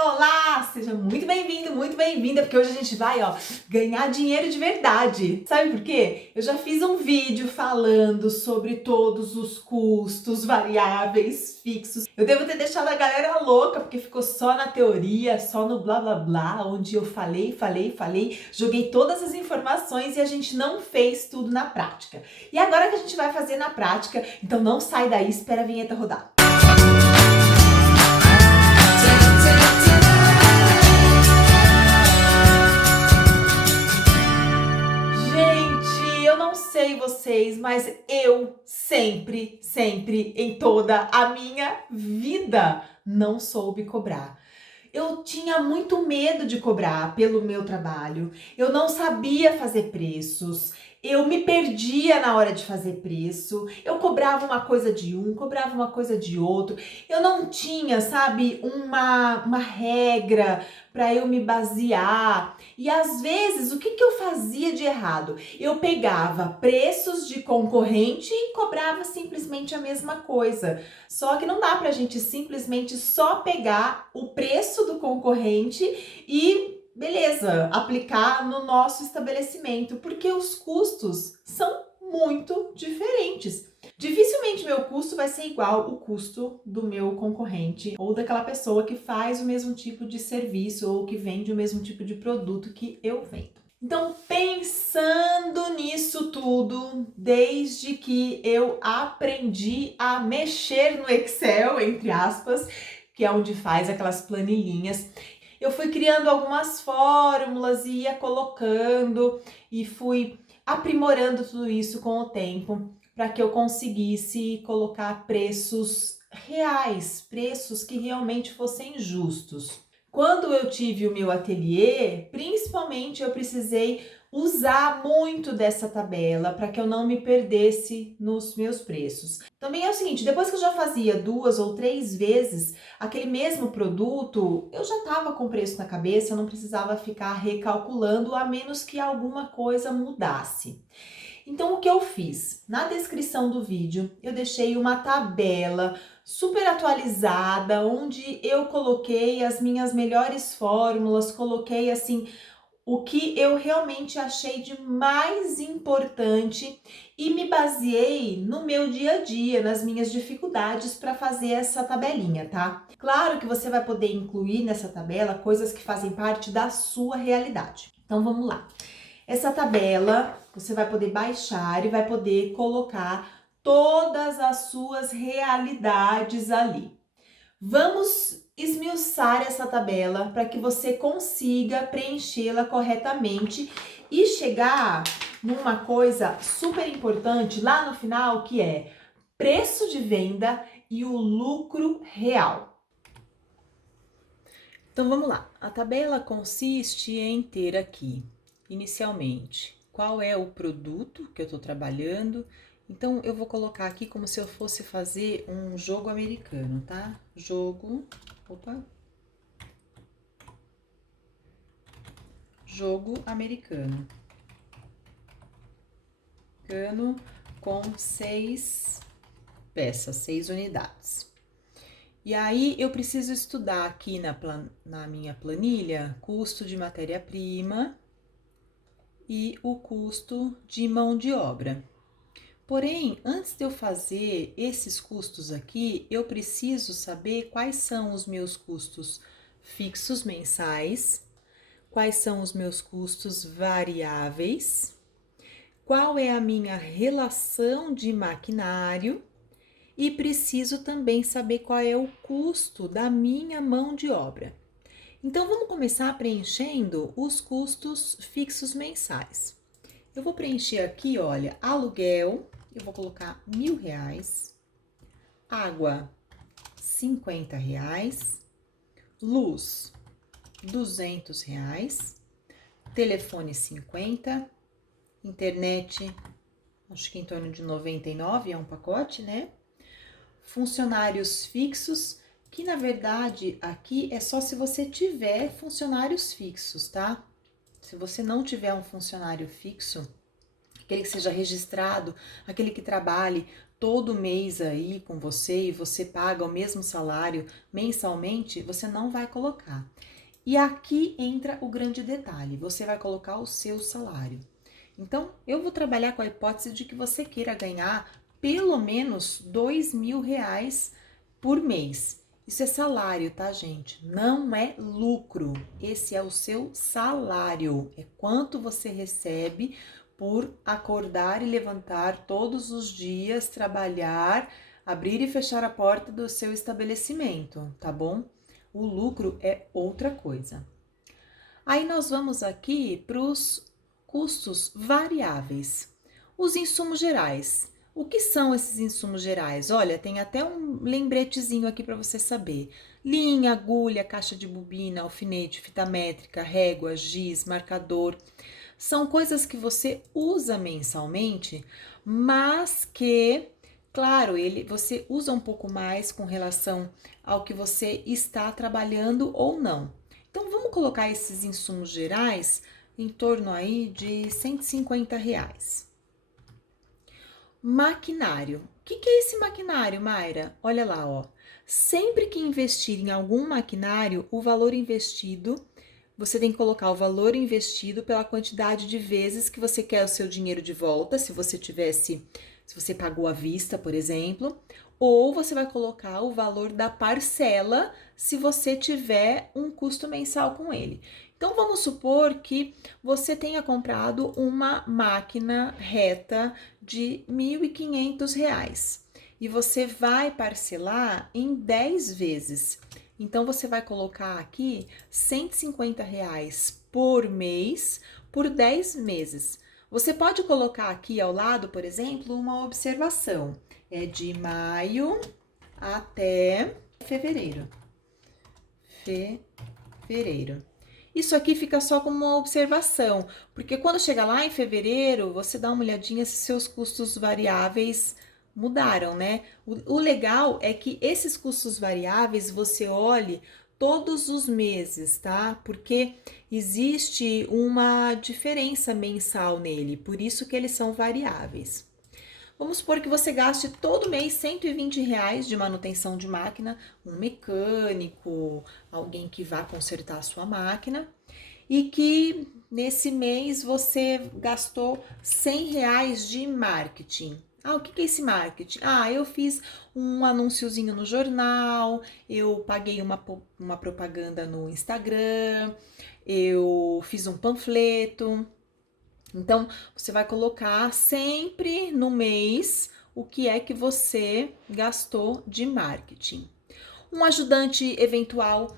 Olá, seja muito bem-vindo, muito bem-vinda, porque hoje a gente vai, ganhar dinheiro de verdade. Sabe por quê? Eu já fiz um vídeo falando sobre todos os custos variáveis, fixos. Eu devo ter deixado a galera louca, porque ficou só na teoria, só no blá blá blá, onde eu falei, joguei todas as informações e a gente não fez tudo na prática. E agora que a gente vai fazer na prática, então não sai daí, espera a vinheta rodar. Gente, eu não sei vocês, mas eu sempre, em toda a minha vida, não soube cobrar. Eu tinha muito medo de cobrar pelo meu trabalho, eu não sabia fazer preços, eu me perdia na hora de fazer preço, eu cobrava uma coisa de um, cobrava uma coisa de outro, eu não tinha, sabe, uma regra para eu me basear. E às vezes, o que eu fazia de errado? Eu pegava preços de concorrente e cobrava simplesmente a mesma coisa. Só que não dá pra gente simplesmente só pegar o preço do concorrente e beleza, aplicar no nosso estabelecimento, porque os custos são muito diferentes. Dificilmente meu custo vai ser igual ao custo do meu concorrente ou daquela pessoa que faz o mesmo tipo de serviço ou que vende o mesmo tipo de produto que eu vendo. Então, pensando nisso tudo, desde que eu aprendi a mexer no Excel, entre aspas, que é onde faz aquelas planilhinhas, eu fui criando algumas fórmulas e ia colocando e fui aprimorando tudo isso com o tempo para que eu conseguisse colocar preços reais, preços que realmente fossem justos. Quando eu tive o meu ateliê, principalmente eu precisei usar muito dessa tabela para que eu não me perdesse nos meus preços. Também é o seguinte, depois que eu já fazia 2 ou 3 vezes aquele mesmo produto, eu já estava com o preço na cabeça, eu não precisava ficar recalculando, a menos que alguma coisa mudasse. Então, o que eu fiz? Na descrição do vídeo, eu deixei uma tabela super atualizada, onde eu coloquei as minhas melhores fórmulas, coloquei assim o que eu realmente achei de mais importante e me baseei no meu dia a dia, nas minhas dificuldades para fazer essa tabelinha, tá? Claro que você vai poder incluir nessa tabela coisas que fazem parte da sua realidade. Então vamos lá. Essa tabela você vai poder baixar e vai poder colocar todas as suas realidades ali. Vamos esmiuçar essa tabela para que você consiga preenchê-la corretamente e chegar numa coisa super importante lá no final, que é preço de venda e o lucro real. Então vamos lá. A tabela consiste em ter aqui, inicialmente, qual é o produto que eu estou trabalhando. Então eu vou colocar aqui como se eu fosse fazer um jogo americano, tá? Jogo americano. Com 6 peças, 6 unidades. E aí eu preciso estudar aqui na minha planilha custo de matéria-prima e o custo de mão de obra. Porém, antes de eu fazer esses custos aqui, eu preciso saber quais são os meus custos fixos mensais, quais são os meus custos variáveis, qual é a minha relação de maquinário e preciso também saber qual é o custo da minha mão de obra. Então, vamos começar preenchendo os custos fixos mensais. Eu vou preencher aqui, olha, aluguel, eu vou colocar R$1.000, água, R$50, luz, R$200, telefone 50, internet, acho que em torno de 99 é um pacote, né? Funcionários fixos, que na verdade aqui é só se você tiver funcionários fixos, tá? Se você não tiver um funcionário fixo, aquele que seja registrado, aquele que trabalhe todo mês aí com você e você paga o mesmo salário mensalmente, você não vai colocar. E aqui entra o grande detalhe, você vai colocar o seu salário. Então, eu vou trabalhar com a hipótese de que você queira ganhar pelo menos R$ 2.000 por mês. Isso é salário, tá, gente? Não é lucro. Esse é o seu salário. É quanto você recebe por acordar e levantar todos os dias, trabalhar, abrir e fechar a porta do seu estabelecimento, tá bom? O lucro é outra coisa. Aí nós vamos aqui para os custos variáveis. Os insumos gerais. O que são esses insumos gerais? Olha, tem até um lembretezinho aqui para você saber. Linha, agulha, caixa de bobina, alfinete, fita métrica, régua, giz, marcador. São coisas que você usa mensalmente, mas que, claro, você usa um pouco mais com relação ao que você está trabalhando ou não. Então, vamos colocar esses insumos gerais em torno aí de R$ 150. Maquinário. O que é esse maquinário, Mayra? Olha lá, ó. Sempre que investir em algum maquinário, o valor investido, você tem que colocar o valor investido pela quantidade de vezes que você quer o seu dinheiro de volta, se você pagou à vista, por exemplo, ou você vai colocar o valor da parcela se você tiver um custo mensal com ele. Então, vamos supor que você tenha comprado uma máquina reta de R$ 1.500 e você vai parcelar em 10 vezes. Então, você vai colocar aqui R$ 150 por mês por 10 meses. Você pode colocar aqui ao lado, por exemplo, uma observação. É de maio até fevereiro. Isso aqui fica só como uma observação, porque quando chega lá em fevereiro, você dá uma olhadinha se seus custos variáveis mudaram, né? O legal é que esses custos variáveis você olhe todos os meses, tá? Porque existe uma diferença mensal nele, por isso que eles são variáveis. Vamos supor que você gaste todo mês R$ 120 de manutenção de máquina, um mecânico, alguém que vá consertar a sua máquina, e que nesse mês você gastou R$ 100 de marketing. O que é esse marketing? Eu fiz um anúnciozinho no jornal, eu paguei uma propaganda no Instagram, eu fiz um panfleto. Então, você vai colocar sempre no mês o que é que você gastou de marketing. Um ajudante eventual.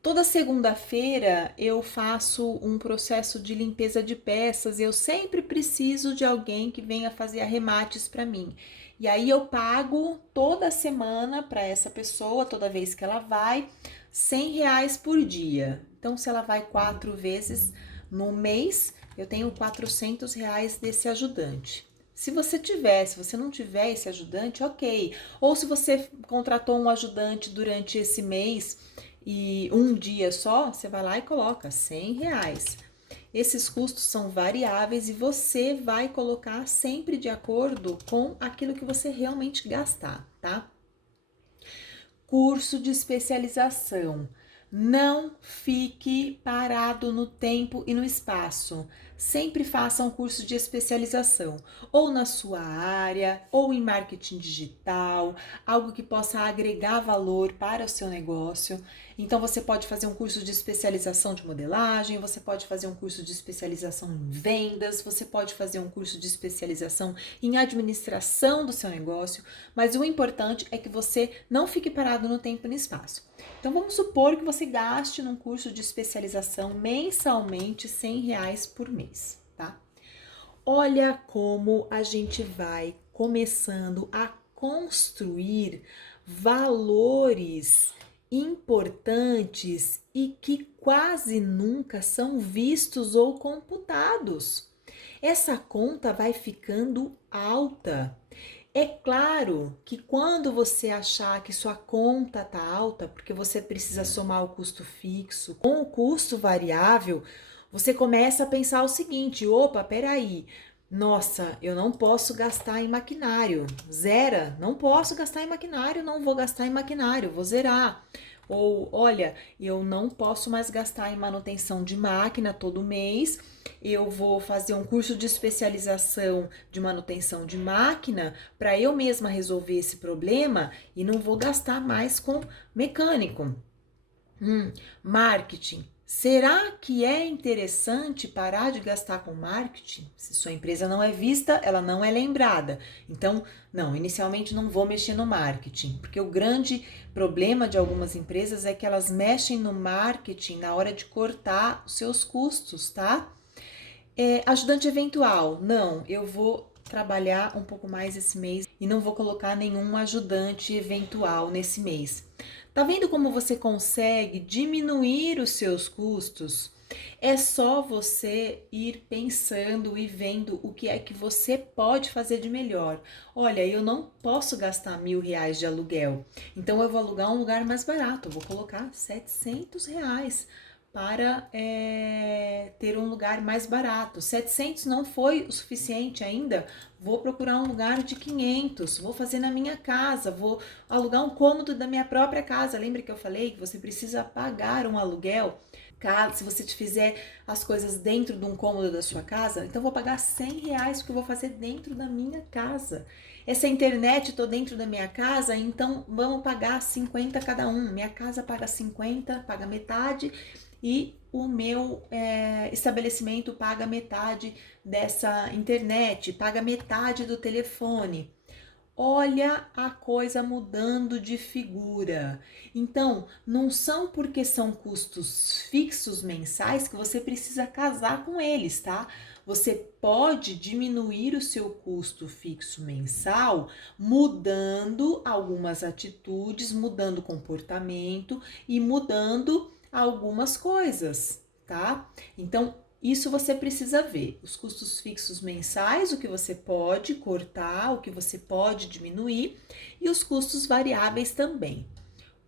Toda segunda-feira eu faço um processo de limpeza de peças. Eu sempre preciso de alguém que venha fazer arremates para mim. E aí eu pago toda semana para essa pessoa, toda vez que ela vai, R$ 100 por dia. Então, se ela vai 4 vezes no mês, eu tenho R$ 400 desse ajudante. Se você não tiver esse ajudante, ok. Ou se você contratou um ajudante durante esse mês e um dia só, você vai lá e coloca R$ 100. Esses custos são variáveis e você vai colocar sempre de acordo com aquilo que você realmente gastar, tá? Curso de especialização. Não fique parado no tempo e no espaço. Sempre faça um curso de especialização, ou na sua área, ou em marketing digital, algo que possa agregar valor para o seu negócio. Então, você pode fazer um curso de especialização de modelagem, você pode fazer um curso de especialização em vendas, você pode fazer um curso de especialização em administração do seu negócio, mas o importante é que você não fique parado no tempo e no espaço. Então, vamos supor que você gaste num curso de especialização mensalmente R$ 100 por mês, tá? Olha como a gente vai começando a construir valores importantes e que quase nunca são vistos ou computados. Essa conta vai ficando alta. É claro que quando você achar que sua conta tá alta, porque você precisa somar o custo fixo com o custo variável, você começa a pensar o seguinte: opa, peraí, Nossa, eu não posso gastar em maquinário. Zera, não posso gastar em maquinário, não vou gastar em maquinário, vou zerar. Ou, olha, eu não posso mais gastar em manutenção de máquina todo mês. Eu vou fazer um curso de especialização de manutenção de máquina para eu mesma resolver esse problema e não vou gastar mais com mecânico. Marketing. Será que é interessante parar de gastar com marketing? Se sua empresa não é vista, ela não é lembrada. Então, não, inicialmente não vou mexer no marketing, porque o grande problema de algumas empresas é que elas mexem no marketing na hora de cortar os seus custos, tá? Ajudante eventual, não, eu vou trabalhar um pouco mais esse mês e não vou colocar nenhum ajudante eventual nesse mês. Tá vendo como você consegue diminuir os seus custos? É só você ir pensando e vendo o que é que você pode fazer de melhor. Olha, eu não posso gastar R$ 1.000 de aluguel, então eu vou alugar um lugar mais barato, eu vou colocar R$ 700 para ter um lugar mais barato. 700 não foi o suficiente ainda, vou procurar um lugar de 500, vou fazer na minha casa, vou alugar um cômodo da minha própria casa. Lembra que eu falei que você precisa pagar um aluguel? Se você te fizer as coisas dentro de um cômodo da sua casa, então vou pagar R$ 100 porque eu vou fazer dentro da minha casa. Essa internet, tô dentro da minha casa, então vamos pagar 50 cada um. Minha casa paga 50, paga metade, e o meu estabelecimento paga metade dessa internet, paga metade do telefone. Olha a coisa mudando de figura. Então, não são porque são custos fixos mensais que você precisa casar com eles, tá? Você pode diminuir o seu custo fixo mensal mudando algumas atitudes, mudando o comportamento e mudando algumas coisas, tá? Então, isso você precisa ver, os custos fixos mensais, o que você pode cortar, o que você pode diminuir, e os custos variáveis também.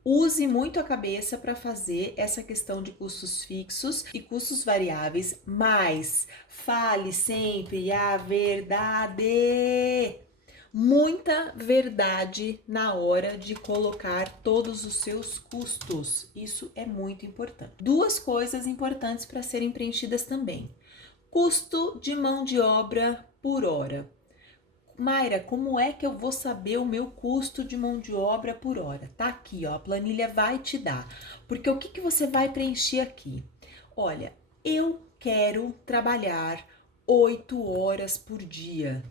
Use muito a cabeça para fazer essa questão de custos fixos e custos variáveis, mas fale sempre a verdade. Muita verdade na hora de colocar todos os seus custos. Isso é muito importante. Duas coisas importantes para serem preenchidas também. Custo de mão de obra por hora. Mayra, como é que eu vou saber o meu custo de mão de obra por hora? Tá aqui, ó, a planilha vai te dar. Porque o que você vai preencher aqui? Olha, eu quero trabalhar 8 horas por dia.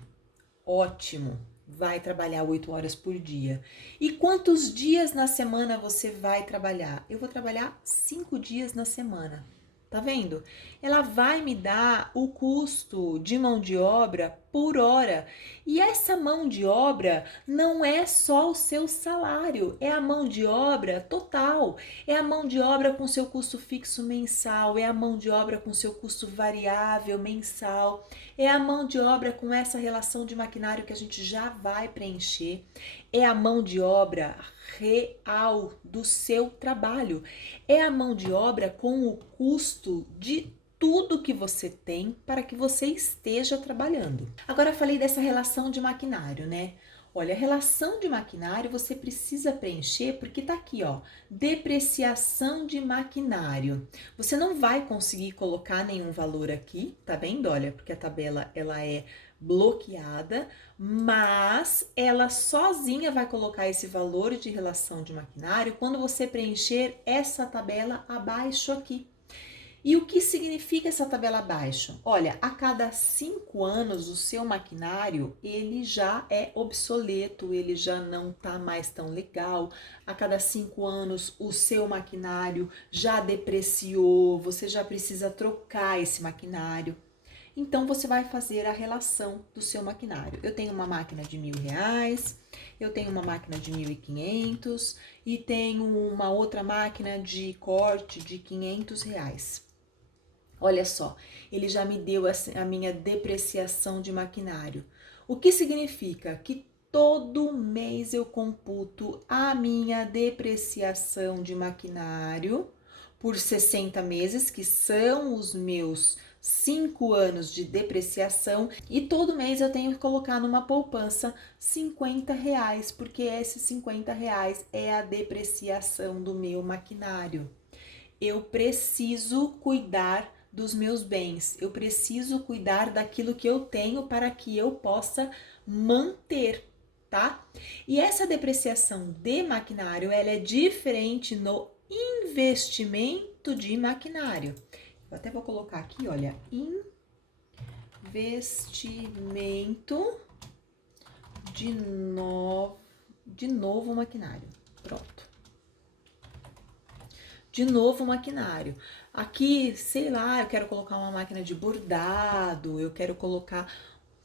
Ótimo, vai trabalhar 8 horas por dia. E quantos dias na semana você vai trabalhar? Eu vou trabalhar 5 dias na semana. Tá vendo? Ela vai me dar o custo de mão de obra por hora. E essa mão de obra não é só o seu salário, é a mão de obra total. É a mão de obra com seu custo fixo mensal, é a mão de obra com seu custo variável mensal, é a mão de obra com essa relação de maquinário que a gente já vai preencher, é a mão de obra real do seu trabalho, é a mão de obra com o custo de tudo que você tem para que você esteja trabalhando. Agora falei dessa relação de maquinário, né? Olha, a relação de maquinário você precisa preencher porque tá aqui, ó, depreciação de maquinário. Você não vai conseguir colocar nenhum valor aqui, tá vendo? Olha, porque a tabela ela é bloqueada, mas ela sozinha vai colocar esse valor de relação de maquinário quando você preencher essa tabela abaixo aqui. E o que significa essa tabela abaixo? Olha, a cada 5 anos o seu maquinário ele já é obsoleto, ele já não tá mais tão legal. A cada 5 anos o seu maquinário já depreciou, você já precisa trocar esse maquinário. Então você vai fazer a relação do seu maquinário. Eu tenho uma máquina de R$ 1.000, eu tenho uma máquina de 1.500 e tenho uma outra máquina de corte de R$ 500. Olha só, ele já me deu a minha depreciação de maquinário. O que significa que todo mês eu computo a minha depreciação de maquinário por 60 meses, que são os meus 5 anos de depreciação e todo mês eu tenho que colocar numa poupança R$ 50, porque esses R$ 50 é a depreciação do meu maquinário. Eu preciso cuidar dos meus bens, eu preciso cuidar daquilo que eu tenho para que eu possa manter, tá? E essa depreciação de maquinário, ela é diferente no investimento de maquinário. Eu até vou colocar aqui, olha, investimento de novo maquinário. Pronto. De novo maquinário. Aqui, sei lá, eu quero colocar uma máquina de bordado, eu quero colocar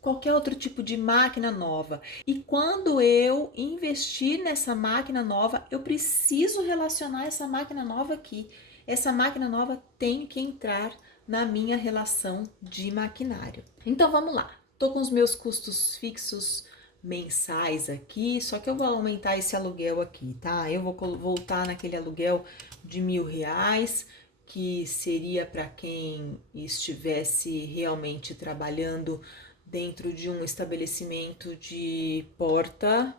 qualquer outro tipo de máquina nova. E quando eu investir nessa máquina nova, eu preciso relacionar essa máquina nova aqui. Essa máquina nova tem que entrar na minha relação de maquinário. Então vamos lá. Tô com os meus custos fixos mensais aqui, só que eu vou aumentar esse aluguel aqui, tá? Eu vou voltar naquele aluguel de R$ 1.000, que seria para quem estivesse realmente trabalhando dentro de um estabelecimento de porta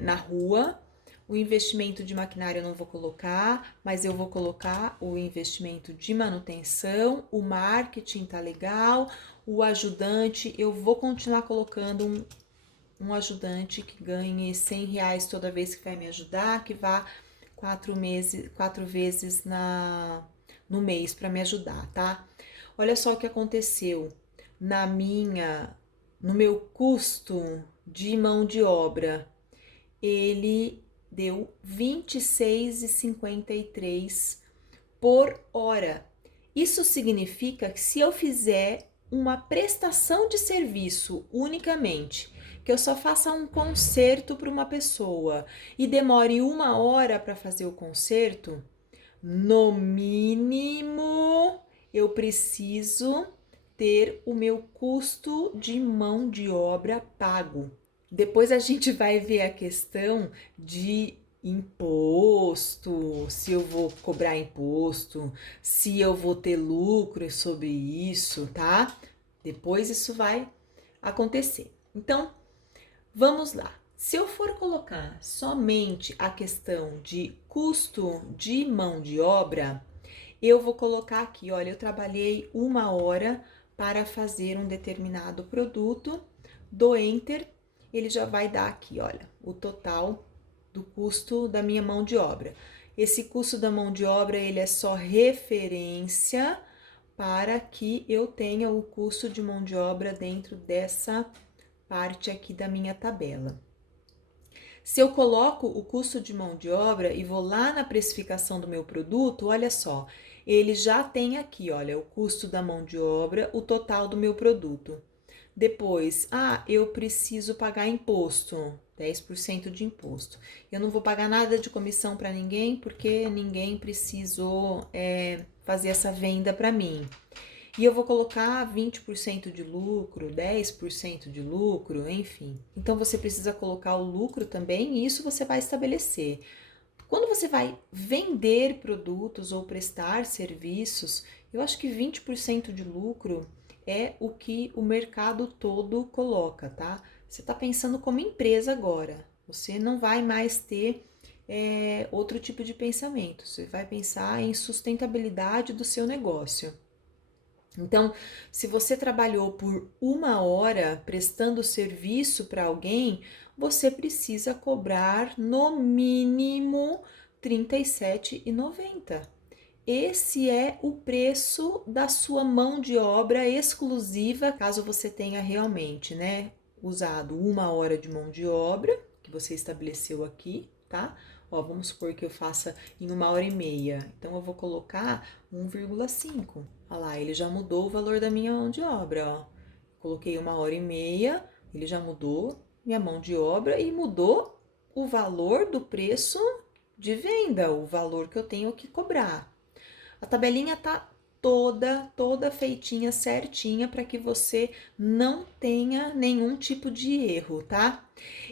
na rua. O investimento de maquinário eu não vou colocar, mas eu vou colocar o investimento de manutenção, o marketing tá legal, o ajudante, eu vou continuar colocando um ajudante que ganhe R$ 100 toda vez que vai me ajudar, que vá 4 vezes no mês para me ajudar, tá? Olha só o que aconteceu no meu custo de mão de obra. Ele deu R$ 26,53 por hora. Isso significa que se eu fizer uma prestação de serviço unicamente, que eu só faça um conserto para uma pessoa e demore 1 hora para fazer o conserto, no mínimo eu preciso ter o meu custo de mão de obra pago. Depois a gente vai ver a questão de imposto, se eu vou cobrar imposto, se eu vou ter lucro sobre isso, tá? Depois isso vai acontecer. Então, vamos lá. Se eu for colocar somente a questão de custo de mão de obra, eu vou colocar aqui, olha, eu trabalhei 1 hora para fazer um determinado produto, dou Enter, ele já vai dar aqui, olha, o total do custo da minha mão de obra. Esse custo da mão de obra, ele é só referência para que eu tenha o custo de mão de obra dentro dessa parte aqui da minha tabela. Se eu coloco o custo de mão de obra e vou lá na precificação do meu produto, olha só, ele já tem aqui, olha, o custo da mão de obra, o total do meu produto. Depois, eu preciso pagar imposto, 10% de imposto. Eu não vou pagar nada de comissão para ninguém, porque ninguém precisou fazer essa venda para mim. E eu vou colocar 20% de lucro, 10% de lucro, enfim. Então, você precisa colocar o lucro também e isso você vai estabelecer. Quando você vai vender produtos ou prestar serviços, eu acho que 20% de lucro é o que o mercado todo coloca, tá? Você está pensando como empresa agora. Você não vai mais ter outro tipo de pensamento. Você vai pensar em sustentabilidade do seu negócio. Então, se você trabalhou por 1 hora prestando serviço para alguém, você precisa cobrar no mínimo R$ 37,90. Esse é o preço da sua mão de obra exclusiva, caso você tenha realmente, usado 1 hora de mão de obra, que você estabeleceu aqui, tá? Ó, vamos supor que eu faça em 1 hora e meia. Então, eu vou colocar 1,5. Olha lá, ele já mudou o valor da minha mão de obra, ó. Coloquei 1 hora e meia, ele já mudou minha mão de obra e mudou o valor do preço de venda, o valor que eu tenho que cobrar. A tabelinha tá toda feitinha, certinha, para que você não tenha nenhum tipo de erro, tá?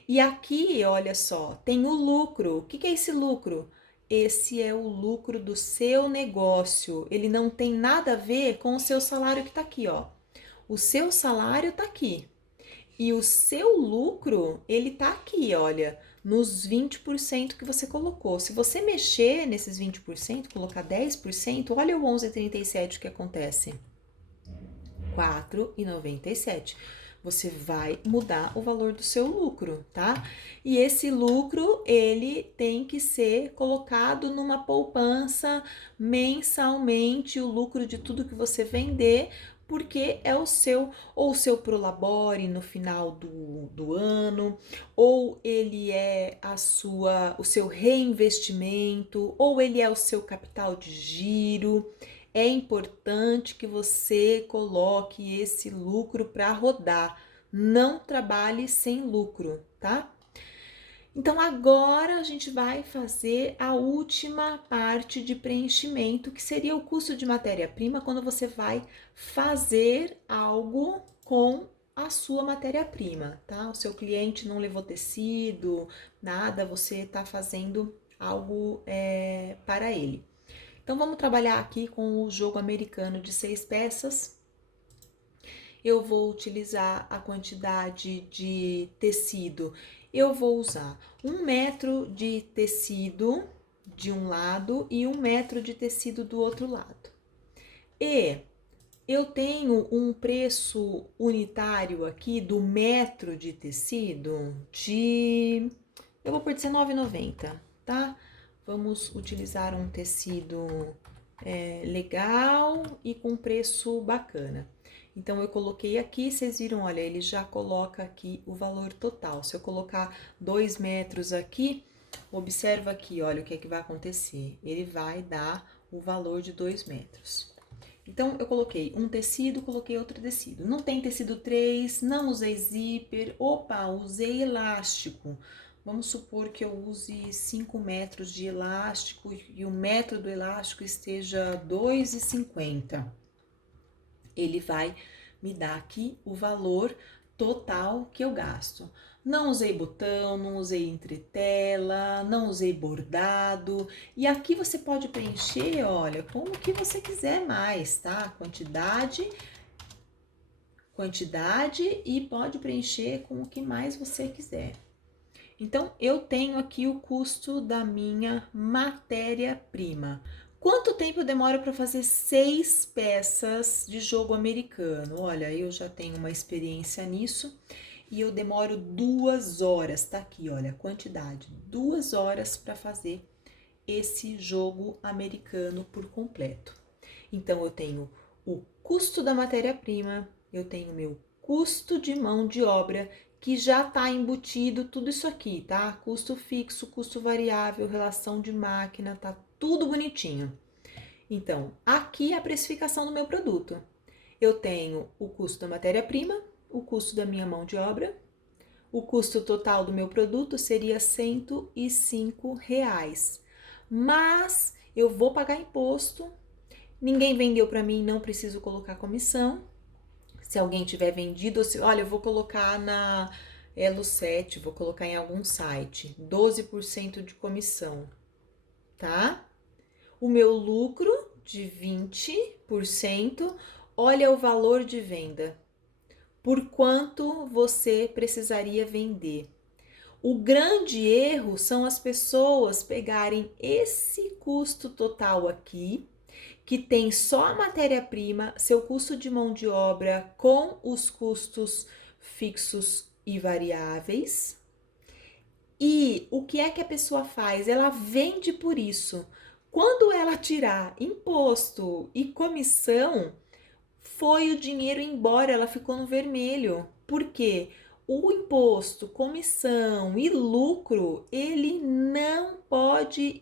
E aqui, olha só, tem o lucro. O que é esse lucro? esse é o lucro do seu negócio. Ele não tem nada a ver com o seu salário que tá aqui, ó. O seu salário tá aqui. E o seu lucro, ele tá aqui, olha, nos 20% que você colocou. Se você mexer nesses 20%, colocar 10%, olha o 11,37 que acontece. R$ 4,97. Você vai mudar o valor do seu lucro, tá? E esse lucro, ele tem que ser colocado numa poupança mensalmente, o lucro de tudo que você vender, porque é o seu, ou o seu Prolabore no final do ano, ou ele é o seu reinvestimento, ou ele é o seu capital de giro. É importante que você coloque esse lucro para rodar. Não trabalhe sem lucro, tá? Então agora a gente vai fazer a última parte de preenchimento, que seria o custo de matéria-prima quando você vai fazer algo com a sua matéria-prima, tá? O seu cliente não levou tecido, nada, você está fazendo algo para ele. Então vamos trabalhar aqui com o jogo americano de 6 peças. Eu vou utilizar a quantidade de tecido. Eu vou usar 1 metro de tecido de um lado e 1 metro de tecido do outro lado. E eu tenho um preço unitário aqui do metro de tecido eu vou por R$19,90, tá? Vamos utilizar um tecido legal e com preço bacana. Então, eu coloquei aqui, vocês viram, olha, ele já coloca aqui o valor total. Se eu colocar 2 metros aqui, observa aqui, olha o que é que vai acontecer. Ele vai dar o valor de 2 metros. Então, eu coloquei um tecido, coloquei outro tecido. Não tem tecido 3, não usei zíper. Opa, usei elástico. Vamos supor que eu use 5 metros de elástico e o metro do elástico esteja R$ 2,50. Ele vai me dar aqui o valor total que eu gasto. Não usei botão, não usei entretela, não usei bordado. E aqui você pode preencher, olha, com o que você quiser mais, tá? Quantidade e pode preencher com o que mais você quiser. Então, eu tenho aqui o custo da minha matéria-prima. Quanto tempo eu demoro para fazer 6 peças de jogo americano? Olha, eu já tenho uma experiência nisso e eu demoro 2 horas, tá aqui, olha, a quantidade, 2 horas para fazer esse jogo americano por completo. Então, eu tenho o custo da matéria-prima, eu tenho meu custo de mão de obra, que já tá embutido tudo isso aqui, tá? Custo fixo, custo variável, relação de máquina, tá tudo bonitinho. Então, aqui é a precificação do meu produto. Eu tenho o custo da matéria-prima, o custo da minha mão de obra, o custo total do meu produto seria R$ 105. Mas eu vou pagar imposto, ninguém vendeu para mim, não preciso colocar comissão. Se alguém tiver vendido, olha, eu vou colocar na Elo7, vou colocar em algum site, 12% de comissão, tá? O meu lucro de 20%, olha o valor de venda. Por quanto você precisaria vender? O grande erro são as pessoas pegarem esse custo total aqui, que tem só a matéria-prima, seu custo de mão de obra com os custos fixos e variáveis. E o que é que a pessoa faz? Ela vende por isso. Quando ela tirar imposto e comissão, foi o dinheiro embora, ela ficou no vermelho. Por quê? O imposto, comissão e lucro, ele não pode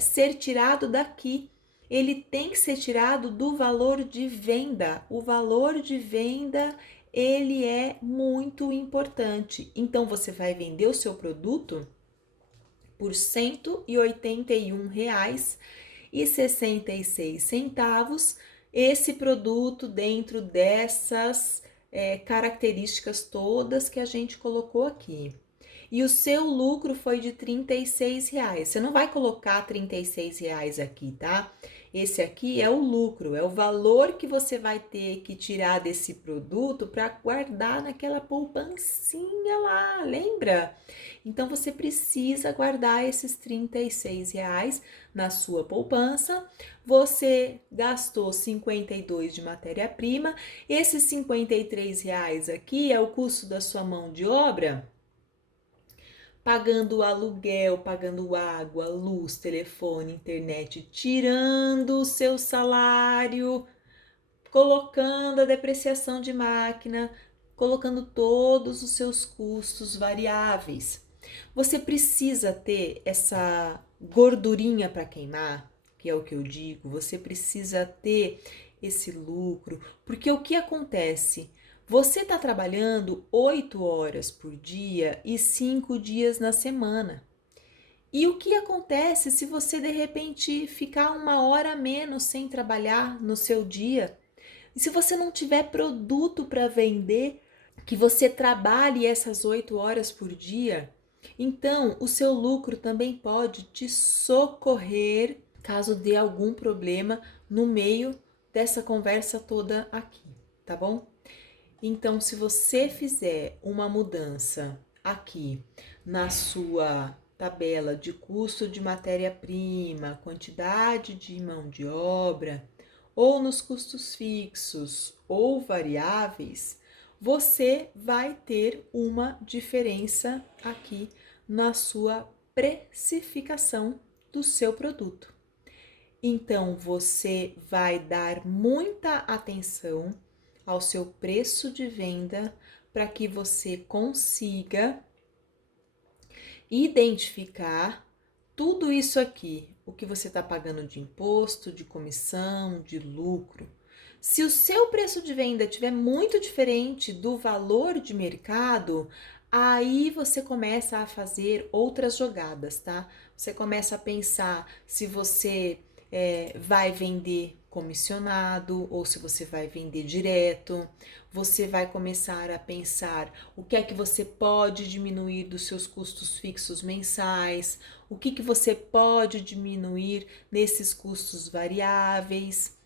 ser tirado daqui. Ele tem que ser tirado do valor de venda. O valor de venda, ele é muito importante. Então, você vai vender o seu produto por R$ 181,66. Esse produto dentro dessas características todas que a gente colocou aqui. e o seu lucro foi de R$ 36. Você não vai colocar R$ 36 aqui, tá? Esse aqui é o lucro, é o valor que você vai ter que tirar desse produto para guardar naquela poupancinha lá, lembra? Então você precisa guardar esses R$ 36 na sua poupança. Você gastou 52 de matéria-prima, esses R$ 53 aqui é o custo da sua mão de obra, pagando aluguel, pagando água, luz, telefone, internet, tirando o seu salário, colocando a depreciação de máquina, colocando todos os seus custos variáveis. Você precisa ter essa gordurinha para queimar, que é o que eu digo, você precisa ter esse lucro, porque o que acontece? Você está trabalhando 8 horas por dia e 5 dias na semana. E o que acontece se você de repente ficar 1 hora a menos sem trabalhar no seu dia? E se você não tiver produto para vender, que você trabalhe essas 8 horas por dia, então o seu lucro também pode te socorrer caso dê algum problema no meio dessa conversa toda aqui, tá bom? Então, se você fizer uma mudança aqui na sua tabela de custo de matéria-prima, quantidade de mão de obra, ou nos custos fixos ou variáveis, você vai ter uma diferença aqui na sua precificação do seu produto. Então, você vai dar muita atenção ao seu preço de venda para que você consiga identificar tudo isso aqui, o que você está pagando de imposto, de comissão, de lucro. Se o seu preço de venda estiver muito diferente do valor de mercado, aí você começa a fazer outras jogadas, tá? Você começa a pensar se você vai vender comissionado ou se você vai vender direto. Você vai começar a pensar o que é que você pode diminuir dos seus custos fixos mensais, o que você pode diminuir nesses custos variáveis.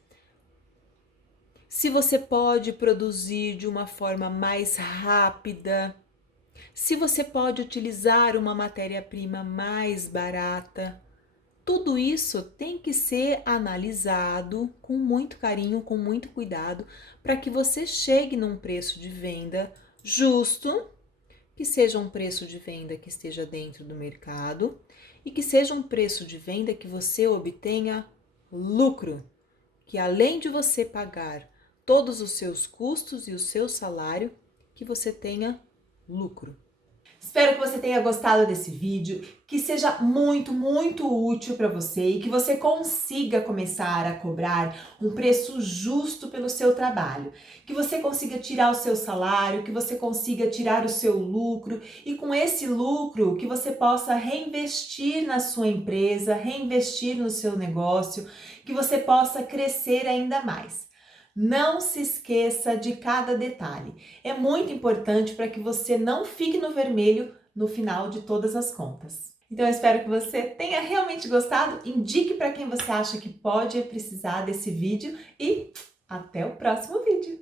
Se você pode produzir de uma forma mais rápida, se você pode utilizar uma matéria-prima mais barata. Tudo isso tem que ser analisado com muito carinho, com muito cuidado, para que você chegue num preço de venda justo, que seja um preço de venda que esteja dentro do mercado e que seja um preço de venda que você obtenha lucro, que além de você pagar todos os seus custos e o seu salário, que você tenha lucro. Espero que você tenha gostado desse vídeo, que seja muito, muito útil para você e que você consiga começar a cobrar um preço justo pelo seu trabalho, que você consiga tirar o seu salário, que você consiga tirar o seu lucro e com esse lucro que você possa reinvestir na sua empresa, reinvestir no seu negócio, que você possa crescer ainda mais. Não se esqueça de cada detalhe. É muito importante para que você não fique no vermelho no final de todas as contas. Então eu espero que você tenha realmente gostado. Indique para quem você acha que pode precisar desse vídeo e até o próximo vídeo.